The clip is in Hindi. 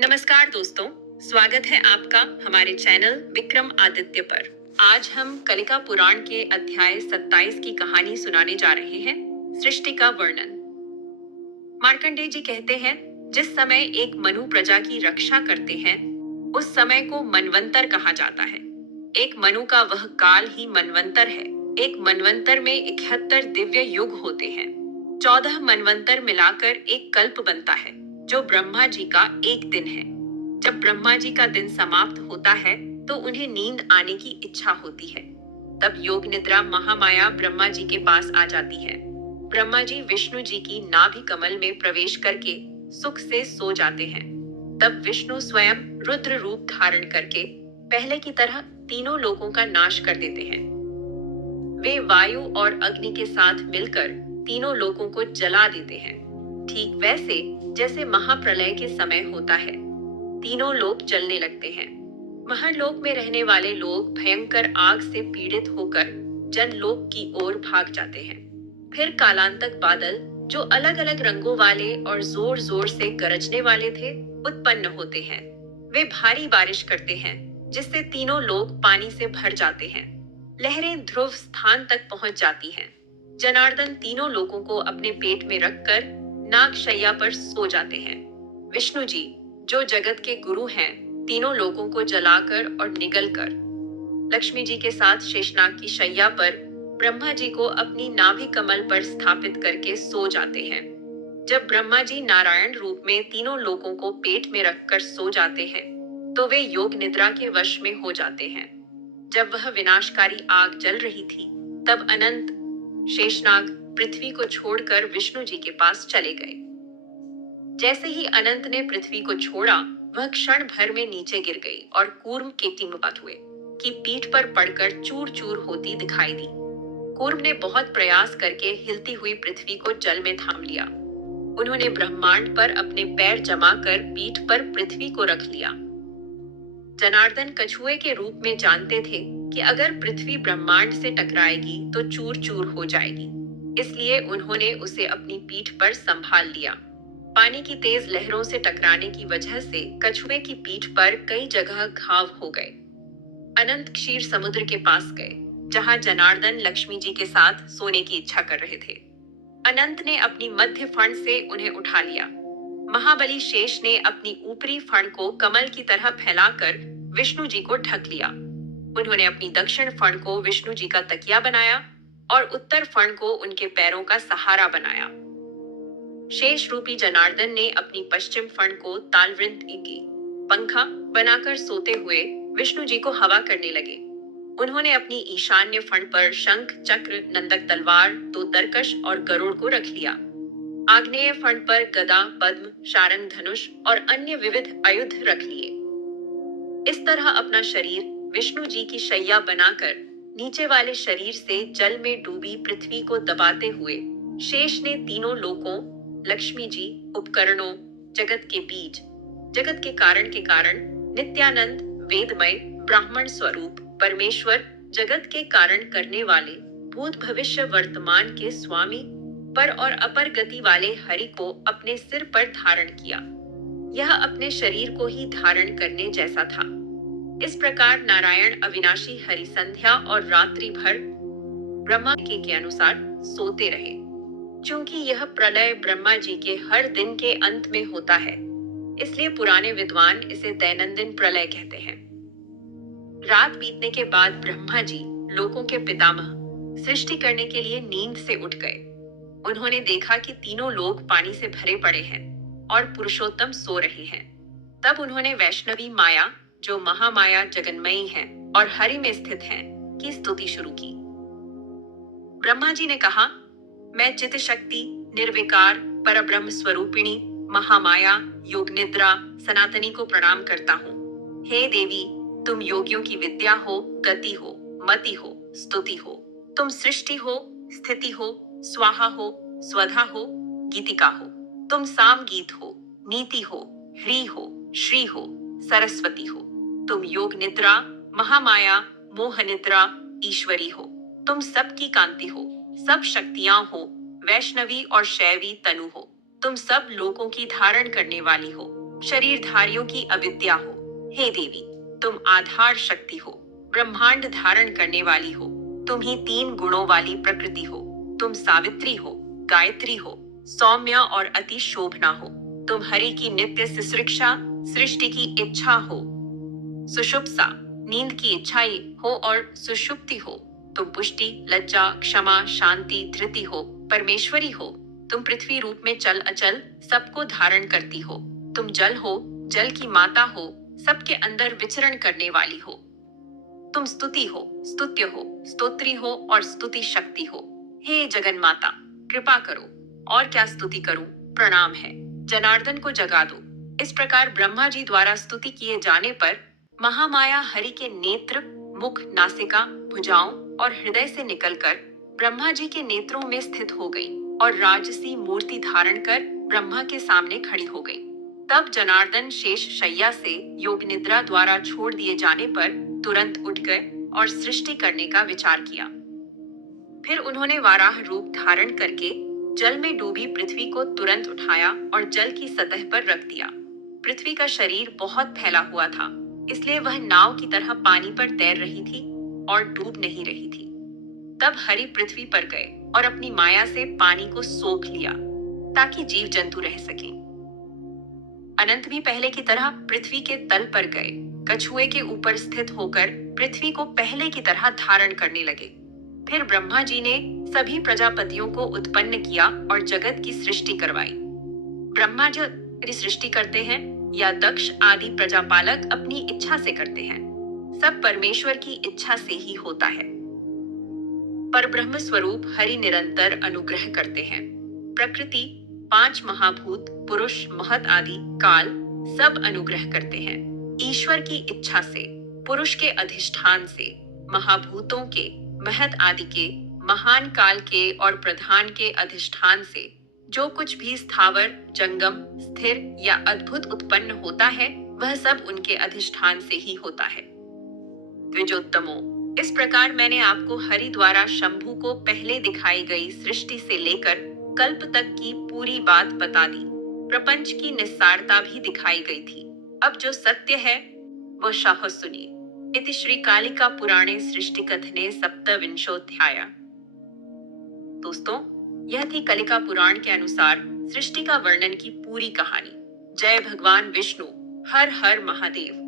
नमस्कार दोस्तों, स्वागत है आपका हमारे चैनल विक्रम आदित्य पर। आज हम कलिका पुराण के अध्याय 27 की कहानी सुनाने जा रहे हैं, सृष्टि का वर्णन। मार्कंडेय जी कहते हैं, जिस समय एक मनु प्रजा की रक्षा करते हैं, उस समय को मनवंतर कहा जाता है। एक मनु का वह काल ही मनवंतर है। एक मनवंतर में 71 दिव्य युग होते हैं। 14 मनवंतर मिलाकर एक कल्प बनता है, जो ब्रह्मा जी का एक दिन है। जब ब्रह्मा जी का दिन समाप्त होता है, तो उन्हें नींद आने की इच्छा होती है। तब योग निद्रा महामाया ब्रह्मा जी के पास आ जाती है। ब्रह्मा जी विष्णु जी की नाभि कमल में प्रवेश करके सुख से सो जाते हैं। तब विष्णु स्वयं रुद्र रूप धारण करके पहले की तरह तीनों लोकों का नाश कर देते हैं। वे वायु और अग्नि के साथ मिलकर तीनों लोकों को जला देते हैं, ठीक वैसे जैसे महाप्रलय के समय होता है। तीनों लोक जलने लगते हैं। महरलोक में रहने वाले लोग भयंकर आग से पीड़ित होकर जनलोक की ओर भाग जाते हैं। फिर कालांतक बादल, जो अलग अलग रंगों वाले और जोर जोर से गरजने वाले थे, उत्पन्न होते हैं। वे भारी बारिश करते हैं, जिससे तीनों लोग पानी से भर जाते हैं। लहरें ध्रुव स्थान तक पहुंच जाती हैं। जनार्दन तीनों लोगों को अपने पेट में रखकर नागशैया पर सो जाते हैं। विष्णु जी, जो जगत के गुरु हैं, तीनों लोगों को जलाकर और निगलकर लक्ष्मी जी के साथ शेषनाग की शैया पर ब्रह्मा जी को अपनी नाभि कमल पर स्थापित करके सो जाते हैं। जब ब्रह्मा जी नारायण रूप में तीनों लोगों को पेट में रखकर सो जाते हैं, तो वे योग निद्रा के वश में हो जाते हैं। जब वह विनाशकारी आग जल रही थी, तब अनंत शेषनाग पृथ्वी को छोड़कर विष्णु जी के पास चले गए। जैसे ही अनंत ने पृथ्वी को छोड़ा, वह क्षण भर में नीचे गिर गई और कूर्म केतिनुपात की पीठ पर पड़कर चूर चूर होती दिखाई दी। कूर्म ने बहुत प्रयास करके हिलती हुई पृथ्वी को जल में थाम लिया। उन्होंने ब्रह्मांड पर अपने पैर जमाकर पीठ पर पृथ्वी को रख लिया। जनार्दन कछुए के रूप में जानते थे कि अगर पृथ्वी ब्रह्मांड से टकराएगी तो चूर चूर हो जाएगी, इसलिए उन्होंने उसे अपनी पीठ पर संभाल लिया। पानी की तेज लहरों से टकराने की वजह से कछुए की पीठ पर कई जगह घाव हो गए। अनंत क्षीर समुद्र के पास गए, जहां जनार्दन लक्ष्मी जी के साथ सोने की इच्छा कर रहे थे। अनंत ने अपनी मध्य फण से उन्हें उठा लिया। महाबली शेष ने अपनी ऊपरी फण को कमल की तरह फैलाकर विष्णु जी को ढक लिया। उन्होंने अपनी दक्षिण फण को विष्णु जी का तकिया बनाया और उत्तर फण को उनके पैरों का सहारा बनाया। शेष रूपी जनार्दन ने अपनी पश्चिम फण को तालवृंत की पंखा बनाकर सोते हुए विष्णु जी को हवा करने लगे। उन्होंने अपनी ईशान्य फण पर शंख, चक्र, नंदक तलवार, दो तरकश और गरुड़ को रख लिया। आग्नेय फण पर गदा, पद्म, शारंग, धनुष और अन्य विविध आयुध रख लिए। इस तरह अपना शरीर विष्णु जी की शैया बनाकर नीचे वाले शरीर से जल में डूबी पृथ्वी को दबाते हुए शेष ने तीनों लोकों, लक्ष्मी जी, उपकरणों, जगत के बीज, जगत के कारण, नित्यानंद, वेदमय, ब्राह्मण स्वरूप, परमेश्वर, जगत के कारण करने वाले, भूत भविष्य वर्तमान के स्वामी, पर और अपर गति वाले हरि को अपने सिर पर धारण किया। यह अपने शरीर को ही धारण करने जैसा था। इस प्रकार नारायण अविनाशी हरि संध्या और रात्रि भर ब्रह्मा के अनुसार सोते रहे। चूंकि यह प्रलय ब्रह्मा जी के हर दिन के अंत में होता है, इसलिए पुराने विद्वान इसे दैनंदिन प्रलय कहते हैं। रात बीतने के बाद ब्रह्मा जी, लोकों के पितामह, सृष्टि करने के लिए नींद से उठ गए। उन्होंने देखा कि तीनों लोग पानी से भरे पड़े हैं और पुरुषोत्तम सो रहे हैं। तब उन्होंने वैष्णवी माया, जो महामाया जगन्मयी है और हरि में स्थित है, की स्तुति शुरू की। ब्रह्मा जी ने कहा, मैं चित शक्ति, निर्विकार, परब्रह्म स्वरूपिणी, महामाया, योग निद्रा, सनातनी को प्रणाम करता हूँ। हे देवी, तुम योगियों की विद्या हो, गति हो, मति हो, स्तुति हो। तुम सृष्टि हो, स्थिति हो, स्वाहा हो, स्वधा हो, गीतिका हो। तुम साम गीत हो, नीति हो, ह्री हो, श्री हो, सरस्वती हो। तुम योग निद्रा, महामाया, मोह निद्रा, ईश्वरी हो। तुम सबकी कांति हो, सब शक्तियां हो, वैष्णवी और शैवी तनु हो। तुम सब लोगों की धारण करने वाली हो, शरीरधारियों की अविद्या हो। हे देवी, तुम आधार शक्ति हो, ब्रह्मांड धारण करने वाली हो, तुम ही 3 गुणों वाली प्रकृति हो। तुम सावित्री हो, गायत्री हो, सौम्या और अति शोभना हो। तुम हरि की नित्य सुश्रिक्षा, सृष्टि की इच्छा हो। सुषुप्सा, नींद की इच्छा हो और सुषुप्ति हो। तुम पुष्टि, लज्जा, क्षमा, शांति, धृति हो, परमेश्वरी हो। तुम पृथ्वी रूप में चल अचल सबको धारण करती हो। तुम जल हो, जल की माता हो, सबके अंदर विचरण करने वाली हो। तुम स्तुति हो, स्तुत्य हो, स्तोत्री हो और स्तुति शक्ति हो। हे जगन माता, कृपा करो, और क्या स्तुति करूं, प्रणाम है। जनार्दन को जगा दो। इस प्रकार ब्रह्मा जी द्वारा स्तुति किए जाने पर महामाया हरि के नेत्र, मुख, नासिका, भुजाओं और हृदय से निकलकर ब्रह्मा जी के नेत्रों में स्थित हो गई और राजसी मूर्ति धारण कर ब्रह्मा के सामने खड़ी हो गई। तब जनार्दन शेष शैया से योग निद्रा द्वारा छोड़ दिए जाने पर तुरंत उठ गए और सृष्टि करने का विचार किया। फिर उन्होंने वाराह रूप धारण करके जल में डूबी पृथ्वी को तुरंत उठाया और जल की सतह पर रख दिया। पृथ्वी का शरीर बहुत फैला हुआ था, इसलिए वह नाव की तरह पानी पर तैर रही थी और डूब नहीं रही थी। तब हरि पृथ्वी पर गए और अपनी माया से पानी को सोख लिया ताकि जीव जंतु रह सकें। अनंत भी पहले की तरह पृथ्वी के तल पर गए, कछुए के ऊपर स्थित होकर पृथ्वी को पहले की तरह धारण करने लगे। फिर ब्रह्मा जी ने सभी प्रजापतियों को उत्पन्न किया और जगत की सृष्टि करवाई। ब्रह्मा जी सृष्टि करते हैं या दक्ष आदि प्रजापालक अपनी इच्छा से करते हैं, सब परमेश्वर की इच्छा से ही होता है। पर ब्रह्म स्वरूप हरि निरंतर अनुग्रह करते हैं। प्रकृति, 5 महाभूत, पुरुष, महत आदि, काल सब अनुग्रह करते हैं। ईश्वर की इच्छा से, पुरुष के अधिष्ठान से, महाभूतों के, महत आदि के, महान काल के और प्रधान के अधिष्ठान से जो कुछ भी स्थावर, जंगम, स्थिर या अद्भुत उत्पन्न होता है वह सब उनके अधिष्ठान से ही होता है। द्विजोत्तमो, इस प्रकार मैंने आपको हरि द्वारा शंभु को पहले दिखाई गई सृष्टि से लेकर कल्प तक की पूरी बात बता दी। प्रपंच की निस्सारता भी दिखाई गई थी। अब जो सत्य है वह शाह सुनिए। इति श्री कालिका पुराणे सृष्टि कथने सप्तविंशोऽध्यायः। दोस्तों, यह थी कलिका पुराण के अनुसार सृष्टि का वर्णन की पूरी कहानी। जय भगवान विष्णु। हर हर महादेव।